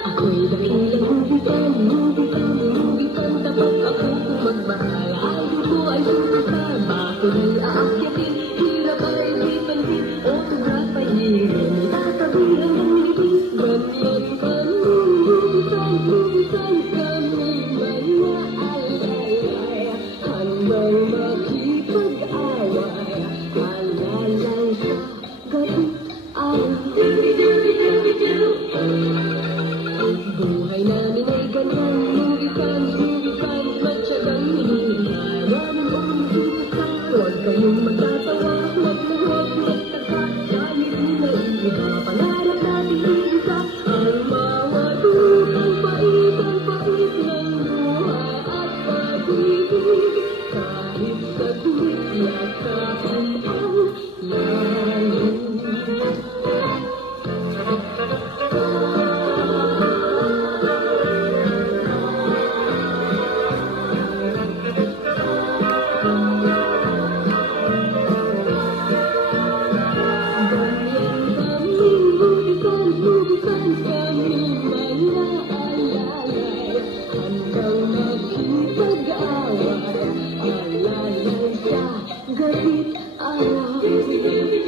Ako'y dakilang hubitan, tapat ako kung magmahal. Ayaw ko ay susukan, bakulay aakyatin, hirap ay di pansin, o sugat pa hirin, tatabihan ng libis, ganyan kami, hubitan kami, manaalay, hanggang makipag-away, alalay sa gabi ay buhay namin ay ganyan, movie fans, matyagang hinihinayang umuusisa. Huwag kayong magtatawa, magmuhot, magtaka, dahil naiiba, pangarap natin iisa, ang mawatutang pait ng buhay at pag-ibig. Kahit saglit, yakapin ang layo. Hubitan kami manaalay, hanggang makipag-away, alalay sa gabit araw.